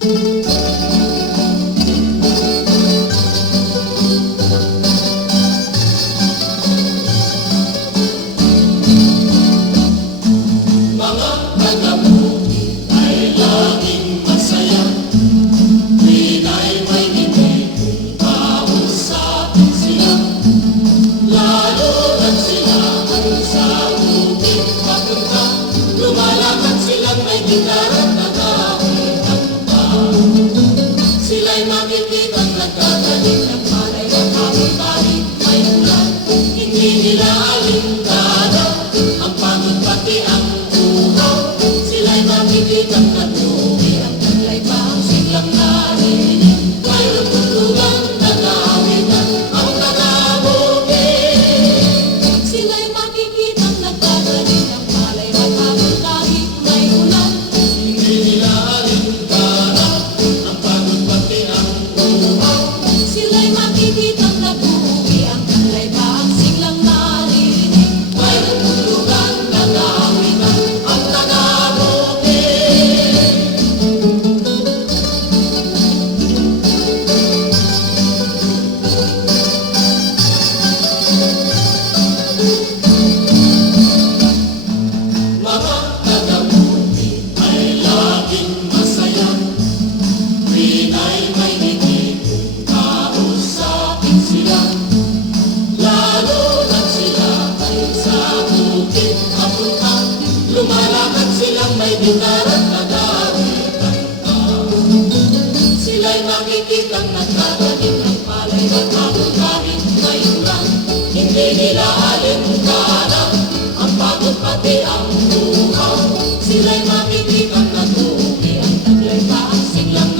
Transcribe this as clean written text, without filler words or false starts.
Mga taga-bukid ay laging masaya, tuwing ay may ngiti kung kausapin sila. Lalo na't sila ay sa bukid papunta, lumalakad silang may gitara at nag-aawit ang kanta. Sila'y makikitang nagkagaling ng palay at hapon kahit may ulan. Hindi nila alintana ang pagod pati ang uhaw. Sila'y makikitang natuwi ang taglay pa ang siglang narinig. Mayroon tulugang nag-aawitan ang taga-bukid. Sila'y makikitang nagkagaling ng palay at hapon kahit may ulan. Hindi nila alintana ang pagod pati ang uhaw. Sila'y makikitang natuwi ang taglay pa ang siglang narinig. Mayroon tulugang nag-aawitan ang taga-bukid. Mga taga-bukid ay laging masaya, tuwing ay may ngiti kung kausapin sila. Lalo na't sila ay sa bukid papunta, lumalakad silang may gitara at nag-aawit ang kanta. Sila'y makikitang nagkagaling ng palay at hapon kahit may ulan. Hindi nila alintana ang pagod pati ang uhaw. Sila'y makikitang natuwi ang taglay pa ang siglang